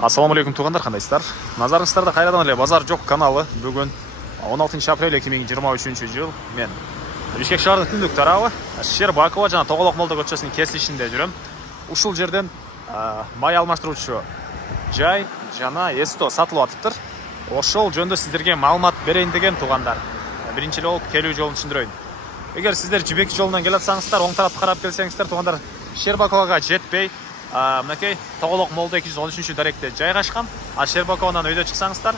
Ассаламу алейкум туғандар, қандайсыздар? Назарыңыздарда қайрадан эле Базар жок каналы. Бүгін 16 апрель 2023 жыл. Мен Бишкек шаарынын түндүк тарабы Щербакова жана Тоголок Молдо көчөсүнүн кесилишинде жүрөм. Ушул жерден май алмаштыруучу жай жана эсто сатылып атыптыр. Ошол жөнүндө сиздерге маалымат берейин деген туғандар. Биринчи эле болуп келүү жолун түшүндүрөйүн. Эгер сиздер Жибек жолунан келатсаңыздар, оң тарапты карап келсеңиздер, туғандар, Щербаковага жетпей, мынакей Тоголок Молдо 213-даректе жайгашкан. А Щербакованан өйдө чыксаңыздар,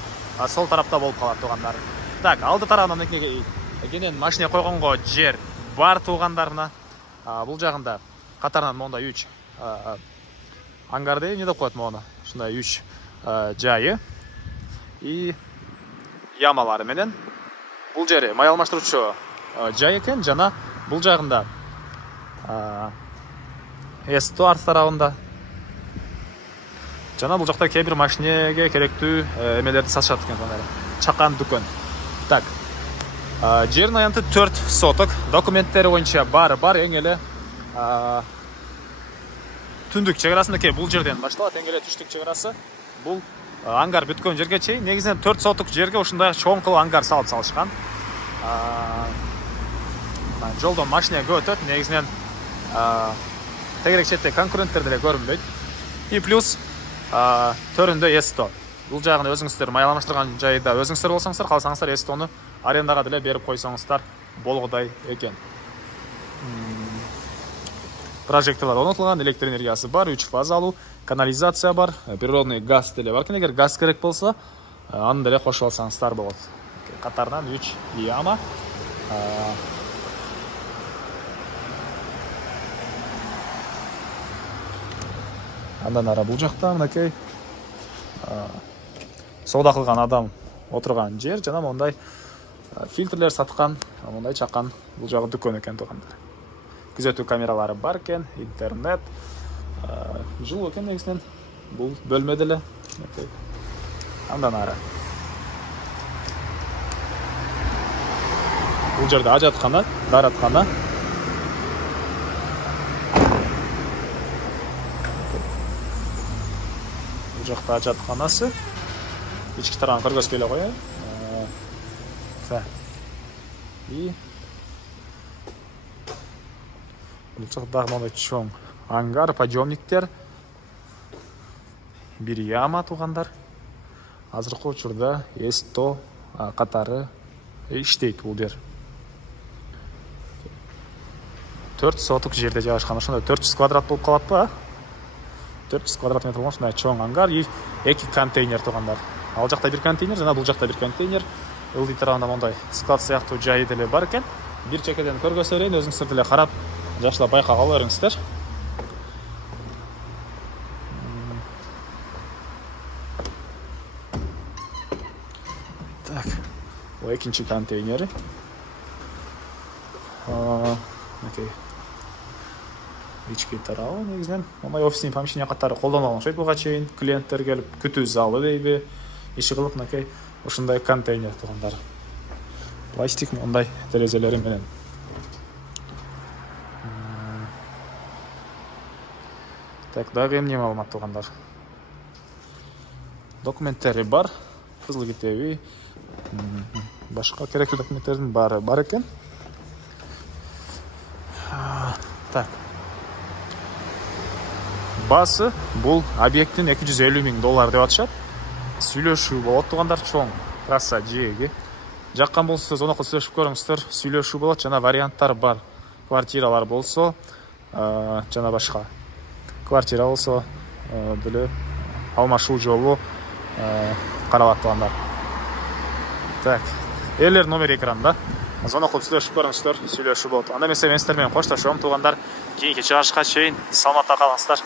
сол тарапта болуп калат туғандар. Так, алды тарабынан кенен машина койгонго жер бар туғандарына. Бул жагында катарынан мондай 3 ангар деп эмне деп коет мону. Ушундай 3 жайы и ямалары менен. Бул жери май алмаштыруучу жай экен, жана бул жагында эсто арт тарабында. Жана бул жакта кээ бир машинеге керектүү эмелерди сатышат экен, чакан дүкөн. Так. Жердин аянты 4 соток, документтери боюнча бар, эң эле түндүк чек арасында бул жерден башталат, эң эле түштүк чек арасы. Бул ангар бүткөн жерге чейин негизинен 4 соток жерге ушундай чоң кылып ангар салышкан. Жолдон машина көп өтөт, негизинен тегерек четте конкуренттер деле көрүнбөйт. И плюс төрүндө эсто. Бул жагын өзүңүздөр май алмаштырган жайда өзүңүздөр болсоңуздар, калсаңыздар эстону арендага деле берип койсоңуздар болгудай экен. Прожекторлор орнотулган, электр энергиясы бар, 3 фазалуу, канализация бар, природный газ деле бар. Эгер газ керек болсо, аны деле кошуп алсаңыздар болот. Катарынан 3 яма. Андан ары бул жакта мынакей соода кылган адам отурган жер, жана мондай фильтрлер саткан, мондай чакан бул жагы дүкөн экен тугандар. Күзөтүү камералары бар экен, интернет, жылуу экен негизинен бул бөлмөдө эле. Андан ары бул жерде ажаткана, дараткана. Бул жакта ажатканасы. Ички тарабын көргөзүп эле коеюн. И бул жакта мондай чоң ангар, подъемниктер, бир яма тугандар. Азыркы учурда эсто катары иштейт бул жер. 4 соток жерде жайгашкан, ошондой 400 квадрат болуп калатпы? 400 квадрат метр болгон ушундай чоң ангар и 2 контейнер тугандар. Ал жакта бир контейнер, жана бул жакта бир контейнер. Ылдый тарабында мондай склад сыяктуу жайы деле бар экен. Бир чекеден көргөзө берейин, өзүңүздөр деле карап, жакшылап байкап ала бериңиздер. Так, бул экинчи контейнери. Окей. Ички тарабы негизинен мондай офисный помещение катары колдонулган окшойт буга чейин. Клиенттер келип күтүү залы дейби, иши кылып мынакей ушундай контейнер тугандар. Пластик мондай терезелери менен. Так, дагы эмне маалымат тугандар? Документтери бар, кызыл китеби, башка керектүү документтердин баары бар экен. Так. Басы бул объекттин $250 000 деп атышат. Сүйлөшүү болот тугандар, чоң трасса жээги. Жаккан болсо зонокол сүйлөшүп көрүңүздөр, сүйлөшүү болот, жана варианттар бар. Квартиралар болсо, жана башка. Квартира болсо деле алмашуу жолу каралат тугандар. Так, элер номер экранда. Зонокол сүйлөшүп көрүңүздөр, сүйлөшүү болот. Анда мен сиздер менен коштошом тугандар. Кийинки чыгышка чейин саламатта калыңыздар.